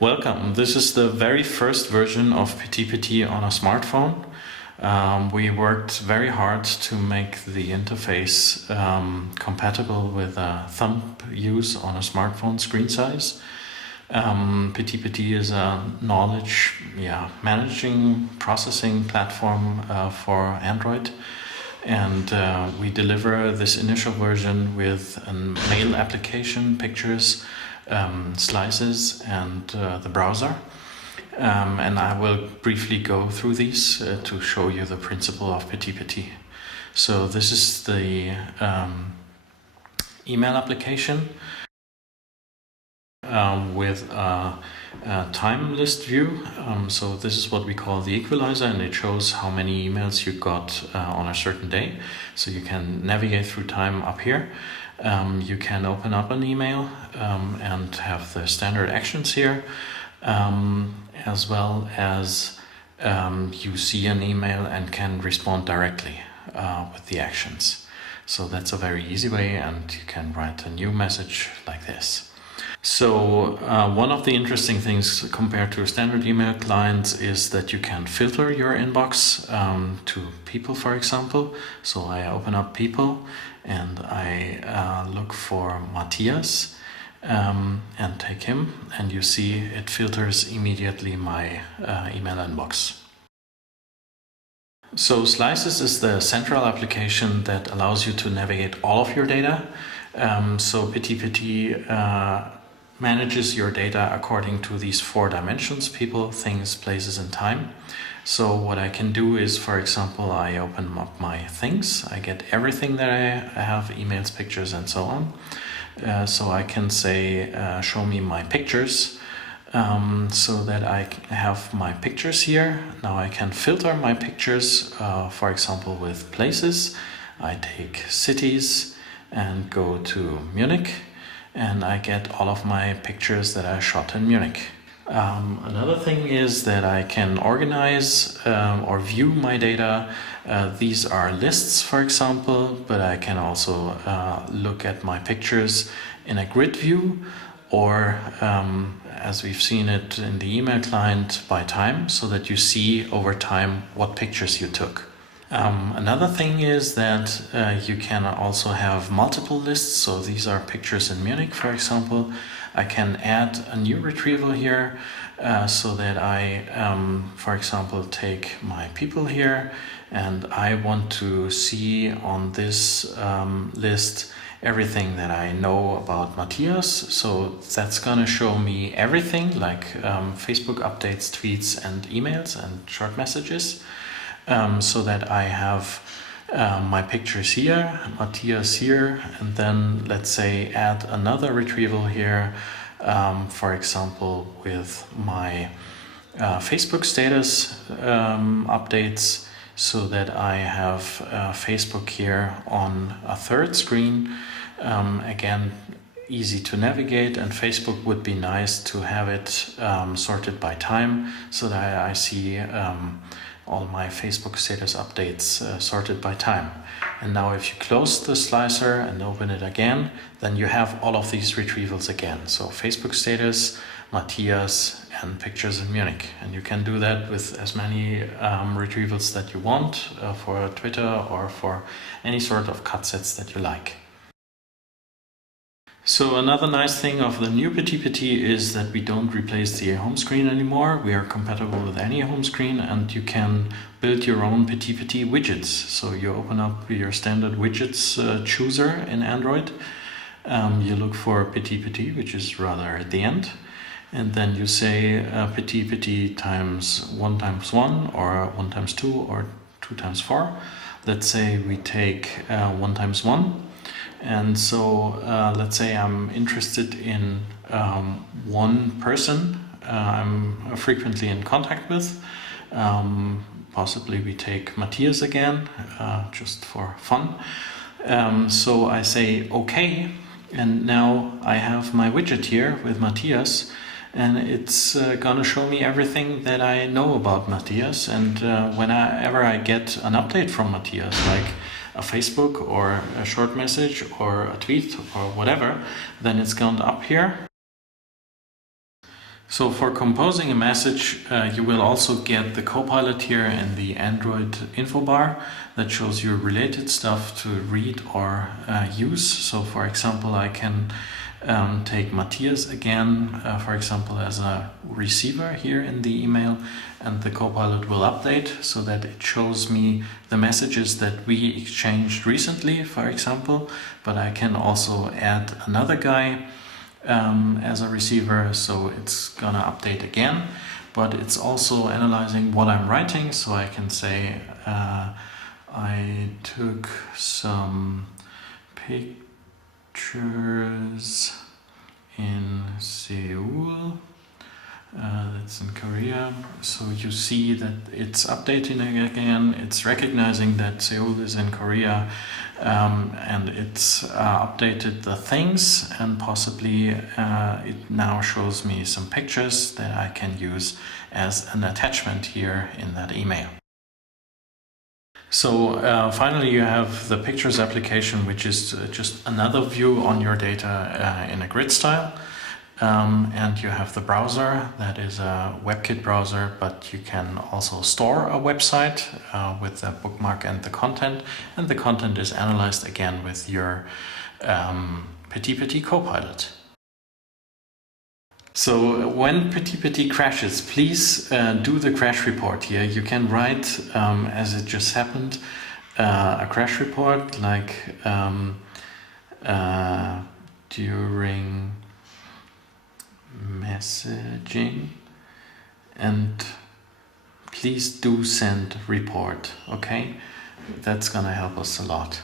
Welcome. This is the very first version of PTPT on a smartphone. We worked very hard to make the interface compatible with thumb use on a smartphone screen size. PTPT is a knowledge managing processing platform for Android. And we deliver this initial version with a mail application, pictures, slices, and the browser. And I will briefly go through these to show you the principle of PTPT. So this is the email application with a time list view. So this is what we call the equalizer, and it shows how many emails you got on a certain day. So you can navigate through time up here. You can open up an email and have the standard actions here, as well as you see an email and can respond directly with the actions. So that's a very easy way, and you can write a new message like this. So one of the interesting things compared to standard email clients is that you can filter your inbox to people, for example. So I open up people and I look for Matthias and take him, and you see it filters immediately my email inbox. So Slices is the central application that allows you to navigate all of your data. So PTPT manages your data according to these 4 dimensions: people, things, places, and time. So what I can do is, for example, I open up my things, I get everything that I have, emails, pictures, and so on. So I can say, show me my pictures, so that I have my pictures here. Now I can filter my pictures, for example, with places. I take cities and go to Munich, and I get all of my pictures that I shot in Munich. Another thing is that I can organize or view my data. These are lists, for example, but I can also look at my pictures in a grid view, or as we've seen it in the email client, by time, so that you see over time what pictures you took. Another thing is that you can also have multiple lists. So these are pictures in Munich, for example. I can add a new retrieval here so that I, for example, take my people here, and I want to see on this list everything that I know about Matthias. So that's gonna show me everything, like Facebook updates, tweets, and emails and short messages. So that I have my pictures here, Matthias here, and then let's say add another retrieval here, for example, with my Facebook status updates, so that I have Facebook here on a third screen. Again, easy to navigate, and Facebook would be nice to have it sorted by time, so that I see all my Facebook status updates sorted by time. And now if you close the slicer and open it again, then you have all of these retrievals again. So Facebook status, Matthias, and pictures in Munich. And you can do that with as many retrievals that you want for Twitter or for any sort of cut sets that you like. So another nice thing of the new PTPT is that we don't replace the home screen anymore. We are compatible with any home screen, and you can build your own PTPT widgets. So you open up your standard widgets chooser in Android. You look for PTPT, which is rather at the end. And then you say PTPT times 1 times 1, or 1 times 2, or 2 times 4. Let's say we take 1 times 1. And so let's say I'm interested in one person I'm frequently in contact with. Possibly we take Matthias again, just for fun. So I say OK, and now I have my widget here with Matthias, and it's gonna show me everything that I know about Matthias. And whenever I get an update from Matthias, like a Facebook or a short message or a tweet or whatever, then it's gone up here. So for composing a message, you will also get the Copilot here in the Android info bar that shows you related stuff to read or use. So for example, I can take Matthias again, for example, as a receiver here in the email, and the Copilot will update so that it shows me the messages that we exchanged recently, for example, but I can also add another guy as a receiver, so it's gonna update again, but it's also analyzing what I'm writing, so I can say I took some pictures in Seoul, that's in Korea. So you see that it's updating again, it's recognizing that Seoul is in Korea, and it's updated the things, and possibly it now shows me some pictures that I can use as an attachment here in that email. So finally you have the pictures application, which is just another view on your data in a grid style. And you have the browser, that is a WebKit browser, but you can also store a website with the bookmark and the content is analyzed again with your PTPT Copilot. So when PTPT crashes, please do the crash report here. You can write, as it just happened, a crash report like during messaging, and please do send report, okay? That's gonna help us a lot.